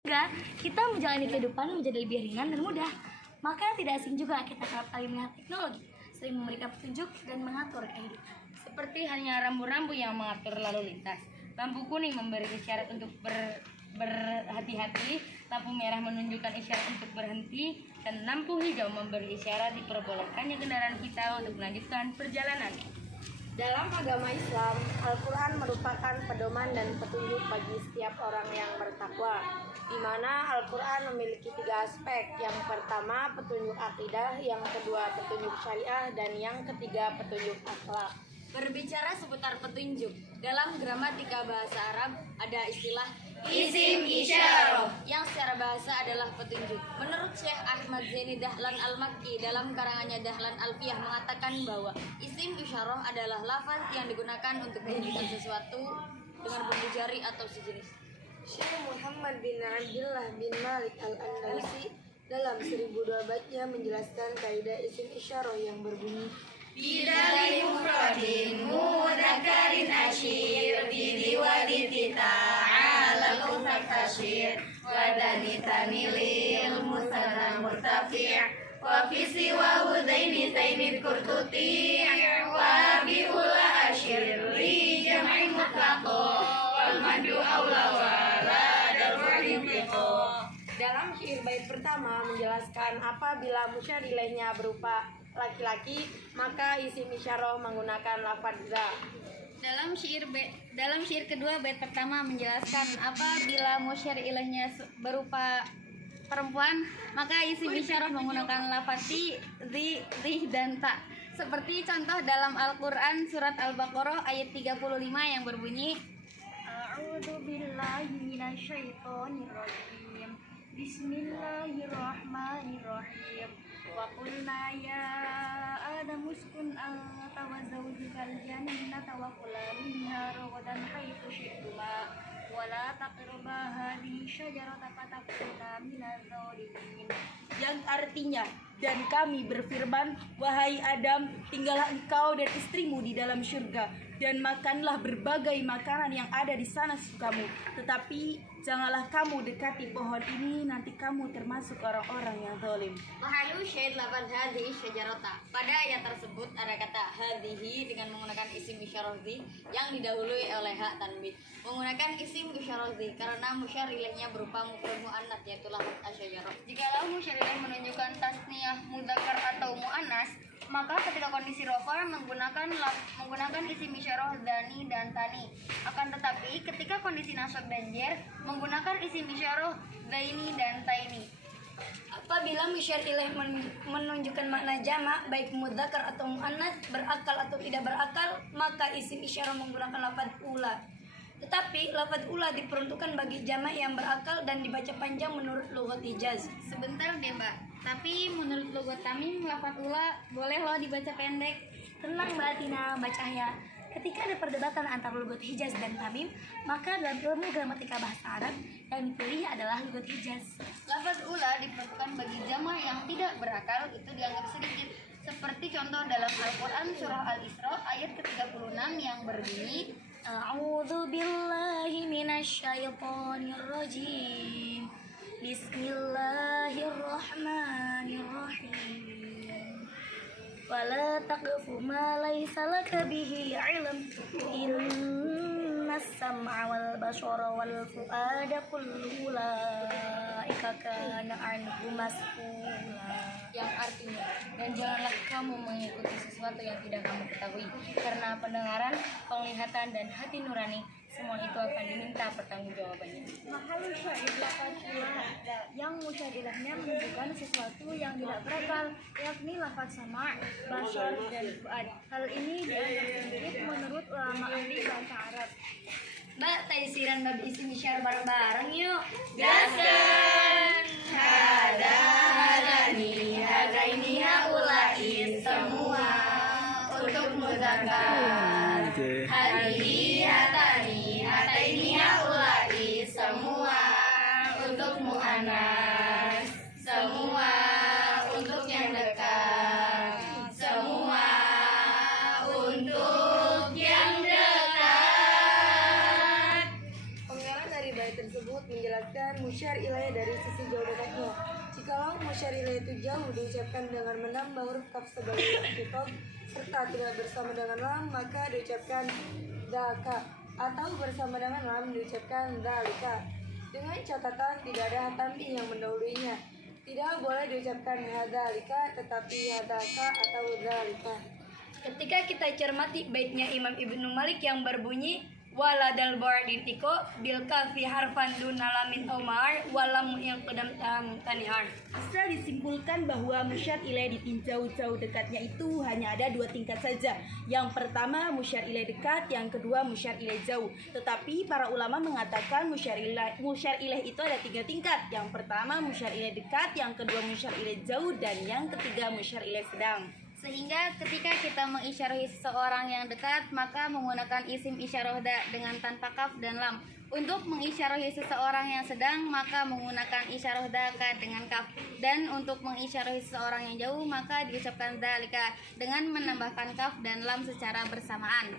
Juga, kita menjalani kehidupan menjadi lebih ringan dan mudah. Maka tidak asing juga kita kerap kali melihat teknologi sering memberikan petunjuk dan mengatur kehidupan. Seperti halnya rambu-rambu yang mengatur lalu lintas. Lampu kuning memberi isyarat untuk berhati-hati, lampu merah menunjukkan isyarat untuk berhenti, dan lampu hijau memberi isyarat diperbolehkannya kendaraan kita untuk melanjutkan perjalanan. Dalam agama Islam, Al-Quran merupakan pedoman dan petunjuk bagi setiap orang yang bertakwa, di mana Al-Quran memiliki 3 aspek. Yang pertama, petunjuk akidah, yang kedua, petunjuk syariah, dan yang ketiga, petunjuk akhlak. Berbicara seputar petunjuk, dalam gramatika bahasa Arab ada istilah Isim isyarah yang secara bahasa adalah petunjuk. Menurut Syekh Ahmad Zaini Dahlan Al-Makki dalam karangannya Dahlan Alfiyah mengatakan bahwa isim isyarah adalah lafaz yang digunakan untuk menunjukkan sesuatu dengan bumbu jari atau sejenis. Syekh Muhammad bin Abdullah bin Malik Al-Andalusi dalam 1002 baitnya menjelaskan kaidah isim isyarah yang berbunyi Bidali mufradin mudzakarin asyir Bidi waliti ta'ala kufak tasyir Wadani tanilil musanna murtafi' Wa fi siwa hudaini tainid kurtuti' Wa bi'ula asyir li jam'i mutlaqo Wal madu awla wala darwari fiqo. Dalam syair bait pertama menjelaskan apabila musyar ilaihnya berupa laki-laki, maka isim isyarah menggunakan lafaz za. Dalam syair kedua bait pertama menjelaskan apabila musyar ilaihnya berupa perempuan, maka isim isyarah menggunakan lafaz ti, zi, dan ta. Seperti contoh dalam Al-Qur'an surat Al-Baqarah ayat 35 yang berbunyi A'udzu billahi minasyaitonir rajim. Bismillahirrahmanirrahim. Wa qulna ya Adamu uskun anta wa zawjukal jannata wa kula minha ragadan haitsu syi'tuma wa la taqrabu hadhihi syajarata fatakuna minadz zalimin. Yang artinya, dan kami berfirman, wahai Adam, tinggallah engkau dan istrimu di dalam surga, dan makanlah berbagai makanan yang ada di sana sukamu. Tetapi janganlah kamu dekati pohon ini, nanti kamu termasuk orang-orang yang zalim. Mahalu syahid lafaz hadhihi syajarata. Pada ayat tersebut ada kata hadhihi dengan menggunakan isim isyarah zi yang didahului oleh hak tanbih. Menggunakan isim isyarah zi karena musyar ilaihnya berupa mufrad muannats yaitu lafaz asyajarah. Jikalau musyar ilaih menunjukkan tasniyah mudzakar atau muannas, maka ketika kondisi rofa menggunakan isim isyarah dani dan tani. Akan tetapi ketika kondisi nasab dan jer menggunakan isim isyarah daini dan taini. Apabila musyar ilaih menunjukkan makna jamak baik mudzakar atau muannats, berakal atau tidak berakal, maka isim isyarah menggunakan lafaz ula. Tetapi lafaz ula diperuntukkan bagi jamak yang berakal dan dibaca panjang menurut lughat Hijaz. sebentar deh Mbak, tapi menurut logat Tamim lafaz ula boleh loh dibaca pendek. Tenang Mbak Tina, Mbak Cahya. Ketika ada perdebatan antara lughat Hijaz dan Tamim, maka dalam ilmu gramatika bahasa Arab yang dipilih adalah lughat Hijaz. Lafaz ula diperuntukkan bagi jama' yang tidak berakal, itu dianggap sedikit. Seperti contoh dalam Al-Quran surah Al-Isra ayat ke-36 yang berbunyi A'udzu billahi minasyaitonir rajim. Bismillahirrahmanirrahim. Wala taqfu ma laysa laka bihi 'ilm. Innas sam'a wal basara wal fu'ada kullu ulaika kana anhu mas'ula. yang artinya, dan janganlah kamu mengikuti sesuatu yang tidak kamu ketahui, karena pendengaran, penglihatan, dan hati nurani semua itu akan diminta pertanggungjawabannya. Mahal syahid lafaz ula yang musyadilahnya menunjukkan sesuatu yang tidak berakal, yakni lafaz sama, basar, dan fuad. Hal ini dianggap sedikit menurut ulama ahli bahasa Arab. Mbak, taisiran bab isim isyarah bareng-bareng yuk. Gaskan hadani hadaini haulai semua untuk mudzakar hadihi hatani hataini haulai semua untuk muannas semua untuk yang dekat semua untuk yang dekat. Penggalan dari bait tersebut menjelaskan musyar musyar ilaih dari sisi jauh dekatnya. Jikalau musyar ilaih itu jauh diucapkan dengan menambah huruf kaf sebagai kitab serta tidak bersama dengan lam, maka diucapkan daka, atau bersama dengan lam diucapkan dalika. Dengan catatan tidak ada tanbih yang mendahulunya. Tidak boleh diucapkan hadalika, tetapi hadaka atau dalika. Ketika kita cermati baitnya Imam Ibnu Malik yang berbunyi waladal ba'din iko bil kafi harfan duna lamin omar walam yang kedam tanihar. Bisa disimpulkan bahwa musyar ilaih ditinjau jauh dekatnya itu hanya ada 2 tingkat saja. Yang pertama musyar ilaih dekat, yang kedua musyar ilaih jauh. Tetapi para ulama mengatakan musyar ilaih itu ada 3 tingkat. Yang pertama musyar ilaih dekat, yang kedua musyar ilaih jauh, dan yang ketiga musyar ilaih sedang. Sehingga ketika kita mengisyarahi seseorang yang dekat, maka menggunakan isim isyarah da dengan tanpa kaf dan lam. Untuk mengisyarahi seseorang yang sedang, maka menggunakan isyarah da dengan kaf. Dan untuk mengisyarahi seseorang yang jauh, maka diucapkan dalika dengan menambahkan kaf dan lam secara bersamaan.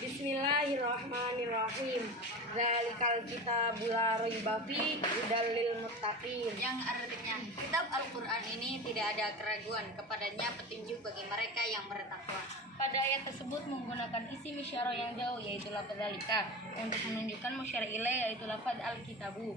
Bismillahirrahmanirrahim. Zalikal kitabul la raiba fihi hudal lil muttaqin. Yang artinya kitab Al-Quran ini tidak ada keraguan kepadanya, petunjuk bagi mereka yang bertakwa. Pada ayat tersebut menggunakan isim isyarah yang jauh yaitu lafaz dalika untuk menunjukkan musyar ilaih yaitu lafaz al-kitabu.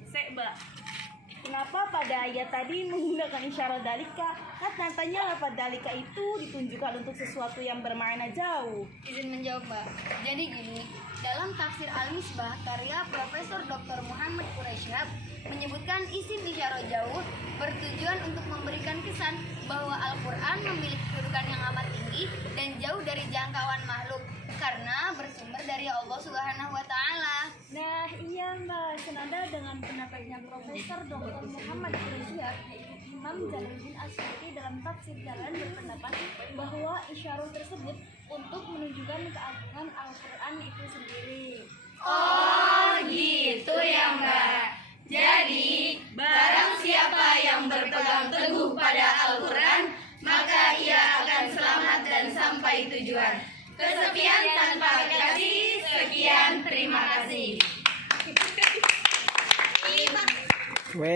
Kenapa pada ayat tadi menggunakan isyarat dalika? Kan nyatanya lafaz dalika itu ditunjukkan untuk sesuatu yang bermakna jauh. Izin menjawab, Mbak. Jadi gini, dalam tafsir Al-Misbah karya Profesor Dr. Muhammad Quraisyhab menyebutkan isim isyarah jauh bertujuan untuk memberikan kesan bahwa Al-Quran memiliki kedudukan yang amat tinggi dan jauh dari jangkauan makhluk karena bersumber dari Allah Subhanahu wa taala. Nah iya Mbak, senada dengan pendapatnya Profesor Dr. Muhammad Quraisyhab, yaitu Imam Jalaluddin Asy'ari dalam tafsir Jalan berpendapat bahwa isyarat tersebut untuk menunjukkan keagungan Al-Quran itu sendiri. Oh gitu ya Mbak. Jadi barang siapa yang berpegang teguh pada Al-Quran, maka ia akan selamat dan sampai tujuan. Kesekian